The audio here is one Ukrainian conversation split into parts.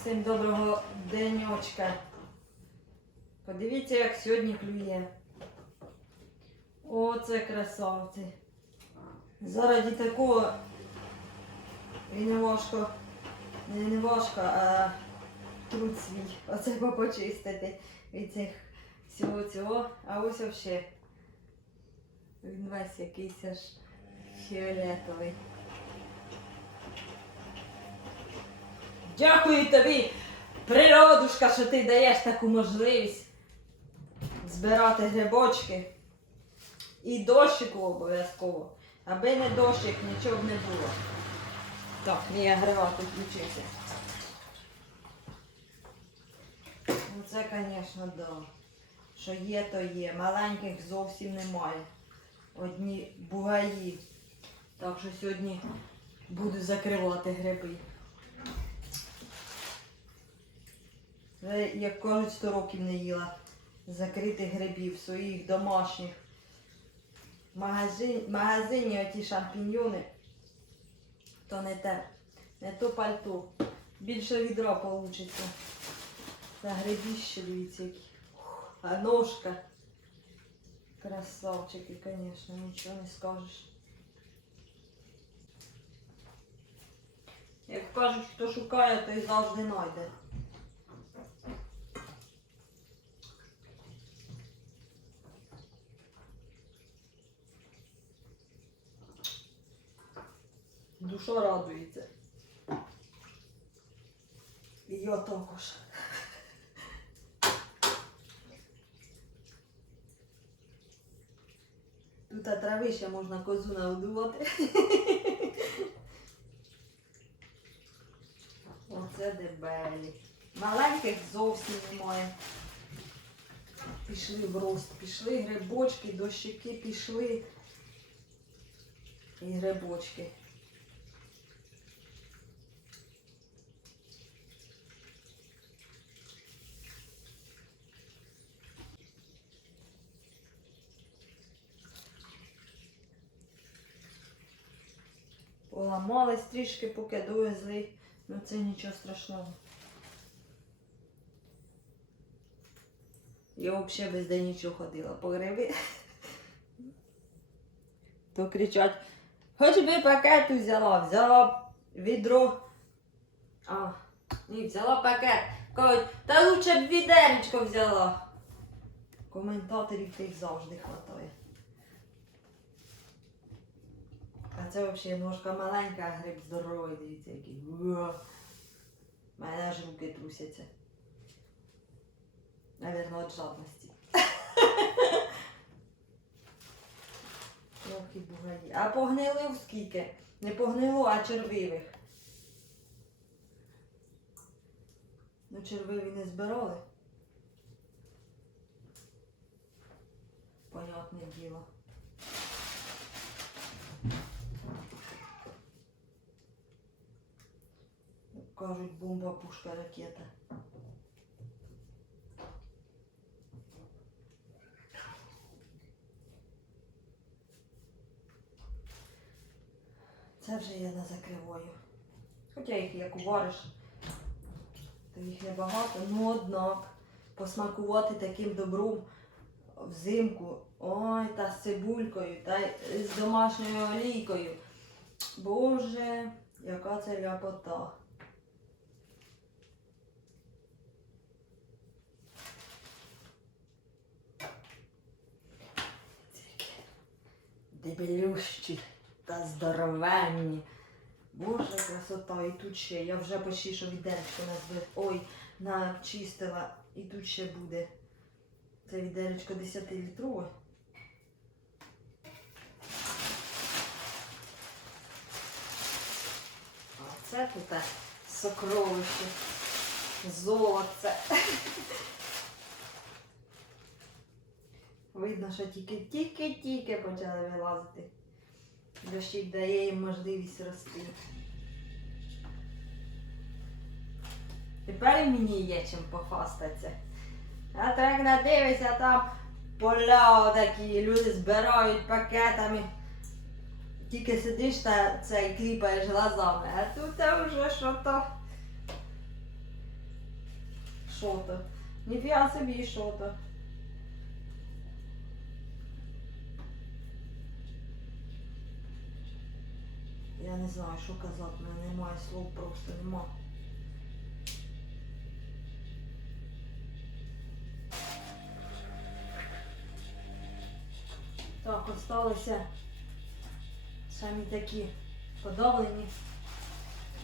Всім доброго денечка. Подивіться, як сьогодні клює. Оце красавці. Заради такого і не важко, не, не важко, а труд свій. Оце почистити від цих всього цього. А ось взагалі. Він весь якийсь аж фіолетовий. Дякую тобі, природушка, що ти даєш таку можливість збирати грибочки. І дощику обов'язково. Аби не дощик, нічого б не було. Так, мій агрегат включився. Ну це, звісно, да. Що є, то є. Маленьких зовсім немає. Одні бугаї. Так що сьогодні буду закривати гриби. Вже, як кажуть, 100 років не їла закритих грибів своїх домашніх. В магазин, магазині оті шампіньйони, то не те, не то пальто. Більше відра вийде. Це грибіще, дивіться які. А ножка. Красавчики, звісно, нічого не скажеш. Як кажуть, хто шукає, той завжди знайде. Душа радується. І я також. Тут трави ще можна козу нагодувати. Оце дебелі. Маленьких зовсім немає. Пішли в рост, пішли грибочки, дощики пішли. І грибочки. Поламались трішки, поки довезли. Ну це нічого страшного. Я взагалі без день нічого ходила по гриби. То кричать, хоч би пакет взяла, взяла відро. А, ні, взяла пакет. Кажуть, та лучше б відеречко взяла. Коментаторів тих завжди хватає. А це взагалі ножка маленька, а гриб здоровий, дивіться, який. У мене аж руки трусяться. Наверно, від жадності. А погнилив скільки? Не погнило, а червивих. Ну, червиві не збирали. Понятне діло. Кажуть, бомба, пушка, ракета. Це вже я не закриваю. Хоча їх як увариш, то їх небагато, ну однак посмакувати таким добром взимку. Ой, та з цибулькою, та з домашньою олійкою. Боже, яка це ляпота. Дебелющі та здоровенні. Боже, красота, і тут ще. Я вже почти що відеречко назбив. Ой, начистила. І тут ще буде. Це відеречко 10 літрове. А це тут сокровище. Золоце. Що тільки-тільки-тільки почали вилазити. Дощик дає їм можливість рости. Тепер і мені є чим похвастатися. А так надивися, там поля такі, люди збирають пакетами. Тільки сидиш та цей кліпаєш глазами, а тут вже що то Що то? Ніфіга собі, що то. Я не знаю, що казати, в мене немає слов, просто нема. Так, осталися самі такі подавлені.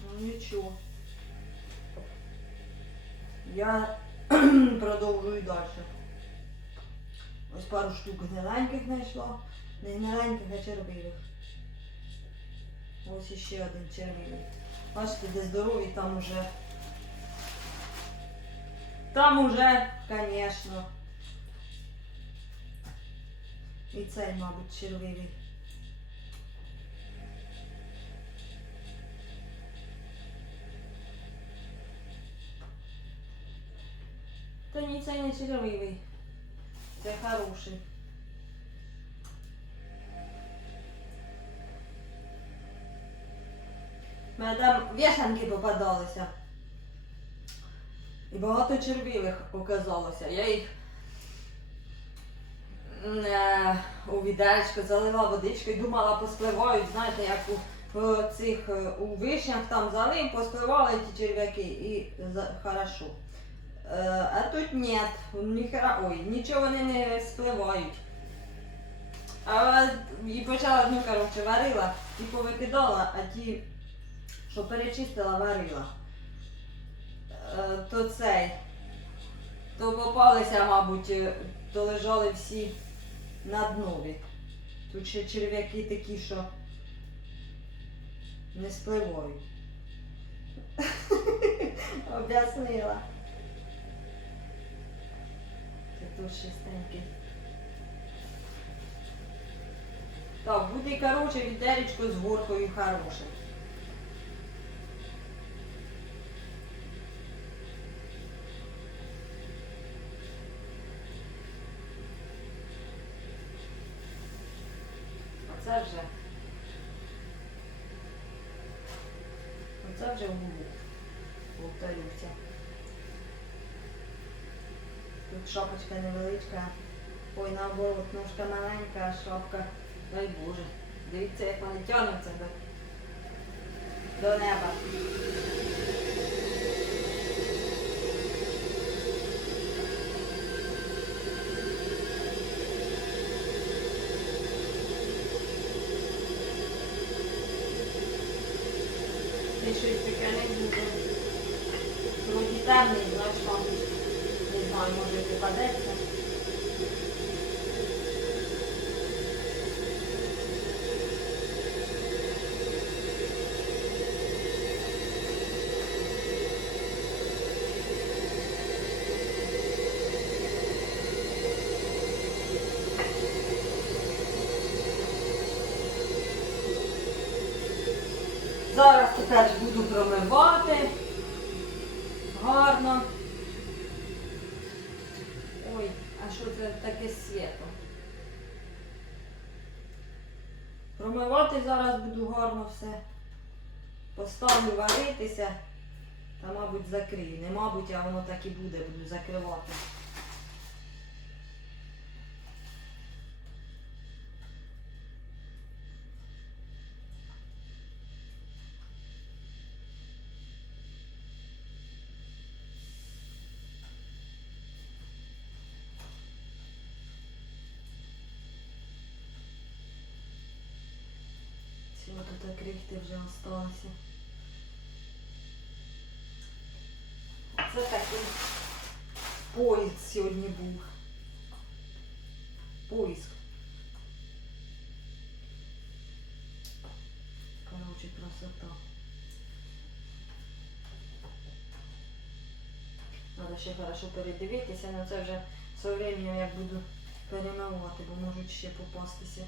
Ну нічого. Я продовжую далі. Ось пару штук гниленьких знайшла. Не гниленьких, а червивих. Ось іще один червивий. Бачите, де здорові, там уже. Там уже, звісно. І цей, мабуть, червивий. Та ні, це не червивий. Це хороший. У мене там вішанки попадалися. І багато червивих оказалося. Я їх е, у відеречко залила водичкою, думала, поспливають, знаєте, як у, у цих е, у вишнях там залив, поспливали ті черв'яки і за, хорошо. Е, а тут ні, ніхера, ой, нічого вони не спливають. А і почала, ну коротше, варила і повикидала, а ті, що перечистила, варила. Е, то цей, то попалися, мабуть, е, то лежали всі на днові. Тут ще черв'яки такі, що не спливають. Об'яснила. Це тут шестенький. Так, буде, короче, відеречко з горкою хороше. Оце вже. Оце вже гулу. Повторюся. Тут шапочка невеличка. Ой, наоборот, ножка маленька, а шапка. Дай Боже. Дивіться, як вони тягнуться до, до неба. І щось таке не буде. Вроді темний, значить, мабуть, не знаю, може попадеться. Зараз тепер буду промивати. Гарно. Ой, а що це таке світло? Промивати зараз буду гарно все. Поставлю варитися та, мабуть, закрию. Не мабуть, а воно так і буде, буду закривати. Всього крихти вже осталося. Це такий поїзд сьогодні був. Поїзд. Короче, красота. Надо ще хорошо передивитися, але це вже со временем як буду перемивати, бо можуть ще попастися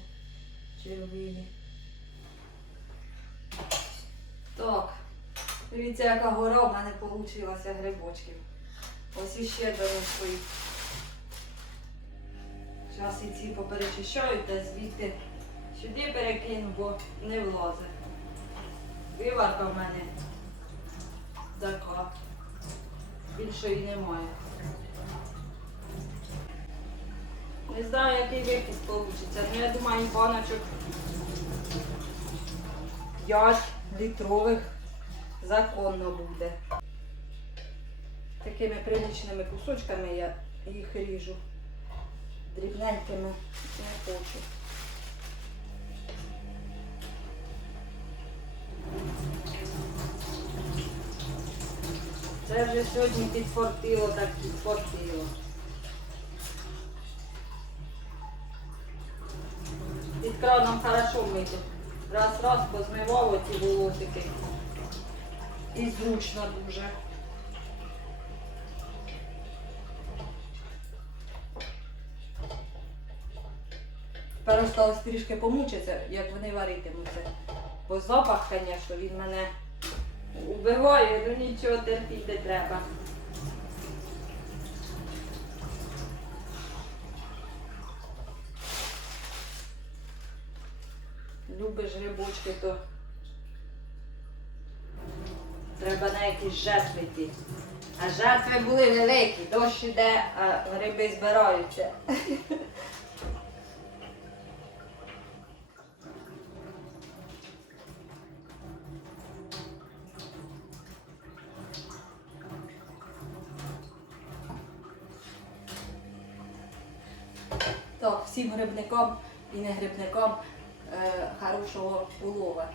червиві. Так, дивіться, яка гора в мене вийшла грибочків. Ось іще дорослий. Зараз і ці поперечищаю та звідти сюди перекину, бо не влазить. Виварка в мене така. більшої немає. Не знаю, який випуск вийде. Ну, я думаю, баночок 5 літрових законно буде. Такими приличними кусочками я їх ріжу. Дрібненькими не хочу. Це вже сьогодні підфортило, так підфортило. Під краном хорошо мити. Раз-раз позмивало ті волосики. І зручно дуже. Тепер осталось трішки помучитися, як вони варитимуться. Бо запах, звісно, він мене убиває, ну нічого терпіти треба. Любиш грибочки, то треба на якісь жертви йти. А жертви були великі, дощ іде, а гриби збираються. Так, всім грибникам і не грибникам е, хорошого улова.